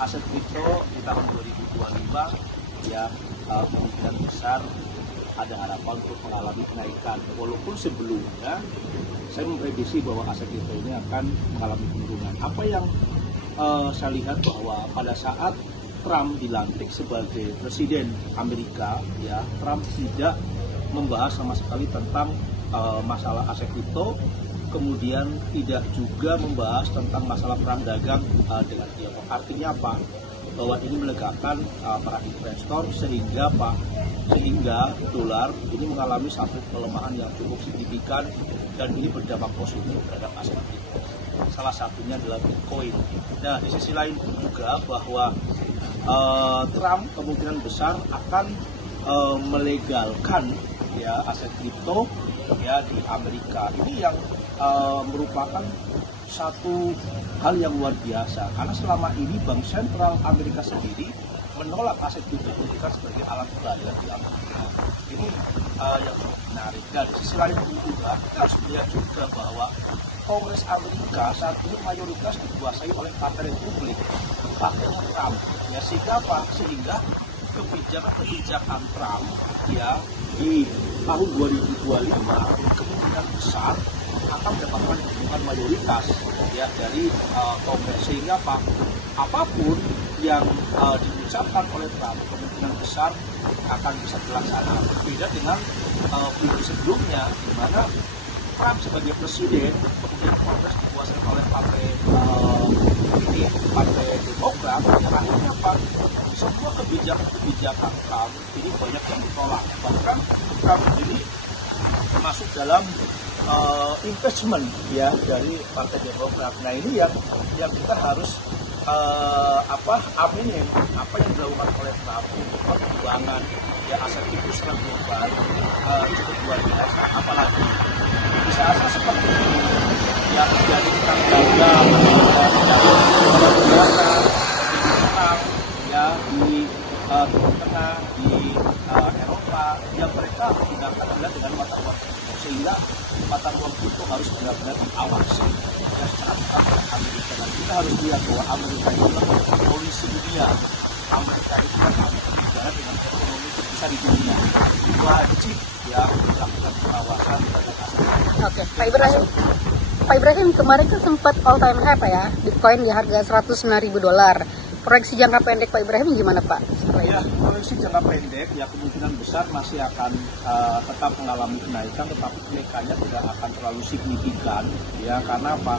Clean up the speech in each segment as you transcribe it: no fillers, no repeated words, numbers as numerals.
aset kripto di tahun 2025 ya kemungkinan besar ada harapan untuk mengalami kenaikan, walaupun sebelumnya saya memprediksi bahwa aset kripto ini akan mengalami penurunan. Apa yang saya lihat bahwa pada saat Trump dilantik sebagai presiden Amerika, ya Trump tidak membahas sama sekali tentang masalah aset kripto, kemudian tidak juga membahas tentang masalah perang dagang dengan Tiongkok. Artinya apa? Bahwa ini melegakan para investor sehingga dolar ini mengalami satu pelemahan yang cukup signifikan dan ini berdampak positif terhadap aset kripto. Salah satunya adalah Bitcoin. Nah, di sisi lain juga bahwa Trump kemungkinan besar akan melegalkan ya aset kripto ya di Amerika. Ini yang merupakan satu hal yang luar biasa karena selama ini Bank Sentral Amerika sendiri menolak aset kripto dijadikan sebagai alat pembayaran di Amerika. Ini yang menarik. Dan di sisi lain juga kita harus melihat juga bahwa Kongres Amerika saat ini mayoritas dikuasai oleh Partai Republik, partainya Trump. Ya sehingga apa? Sehingga kebijakan Trump ya di tahun 2025 kemungkinan besar akan mendapatkan dukungan mayoritas ya dari Kongres, sehingga apapun yang diucapkan oleh Trump kemungkinan besar akan bisa dilaksanakan. Berbeda dengan periode sebelumnya di mana Trump sebagai presiden kemudian Kongres dikuasai oleh partai Demokrat, yang akhirnya apa? Semua kebijakan Trump ini banyak yang ditolak. Bahkan Trump ini masuk dalam impeachment ya dari Partai Demokrat. Nah ini yang kita harus aminin apa yang dilakukan oleh Trump untuk perkembangan ya aset itu secara global cukup luar biasa. Apalagi di saat seperti ini yang terjadi perang dagang luar biasa ya di Timur Tengah, di Eropa, yang mereka menggunakan adalah dengan mata uang kripto, sehingga mata uang kripto harus benar-benar diawasi ya secara ketat Amerika. Dan kita harus lihat bahwa Amerika itu adalah polisi dunia. Amerika itu kan negara dengan ekonomi terbesar di dunia, wajib ya melakukan pengawasan terhadap aset. Oke, Pak Ibrahim kemarin kan sempat all time high Pak ya, Bitcoin di harga $109.000. Proyeksi jangka pendek Pak Ibrahim gimana Pak? Ya, proyeksi jangka pendek ya kemungkinan besar masih akan tetap mengalami kenaikan, tetapi kenaikannya tidak akan terlalu signifikan ya. Karena apa?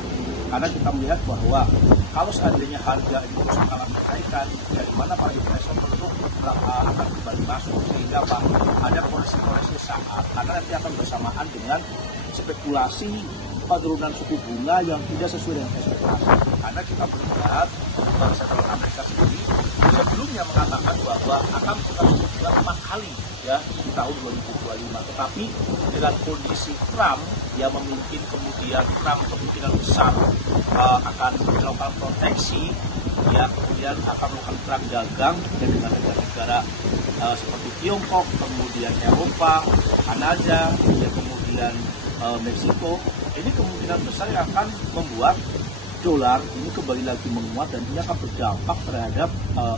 Karena kita melihat bahwa kalau seandainya harga ini terus mengalami kenaikan, dari mana para investor tentu akan kembali masuk, sehingga apa? Ada koreksi saat karena nanti akan bersamaan dengan spekulasi penurunan suku bunga yang tidak sesuai dengan ekspektasi. Karena kita melihat Bank Sentral Amerika sendiri sebelumnya mengatakan bahwa akan menurunkan suku bunga 4 kali ya di tahun 2025. Tetapi dengan kondisi Trump yang memimpin, kemudian Trump kemungkinan besar akan melakukan proteksi ya, kemudian akan melakukan perang dagang dengan negara-negara seperti Tiongkok, kemudian Eropa, Kanada, kemudian Meksiko. Ini kemungkinan besar yang akan membuat dolar ini kembali lagi menguat dan ini akan berdampak terhadap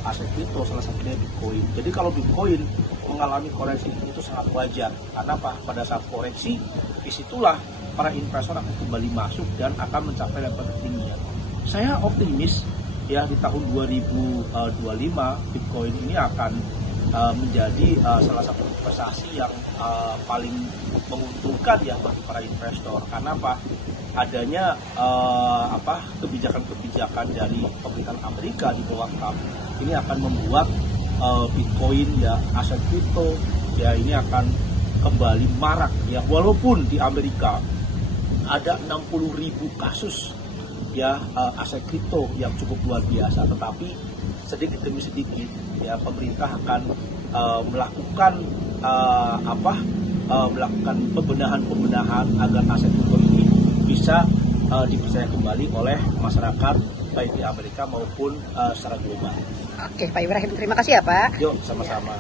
aset kripto, salah satunya Bitcoin. Jadi kalau Bitcoin mengalami koreksi itu sangat wajar. Karena apa? Pada saat koreksi, disitulah para investor akan kembali masuk dan akan mencapai level tertingginya. Saya optimis ya di tahun 2025 Bitcoin ini akan menjadi salah satu investasi yang paling menguntungkan ya bagi para investor. Karena apa? Adanya kebijakan-kebijakan dari pemerintahan Amerika di bawah Trump ini akan membuat Bitcoin ya aset kripto ya ini akan kembali marak ya, walaupun di Amerika ada 60.000 kasus ya aset kripto yang cukup luar biasa, tetapi sedikit demi sedikit ya pemerintah akan melakukan pembenahan agar aset kripto ini bisa dipercaya kembali oleh masyarakat baik di Amerika maupun secara global. Oke Pak Ibrahim, terima kasih ya Pak. Yuk sama-sama.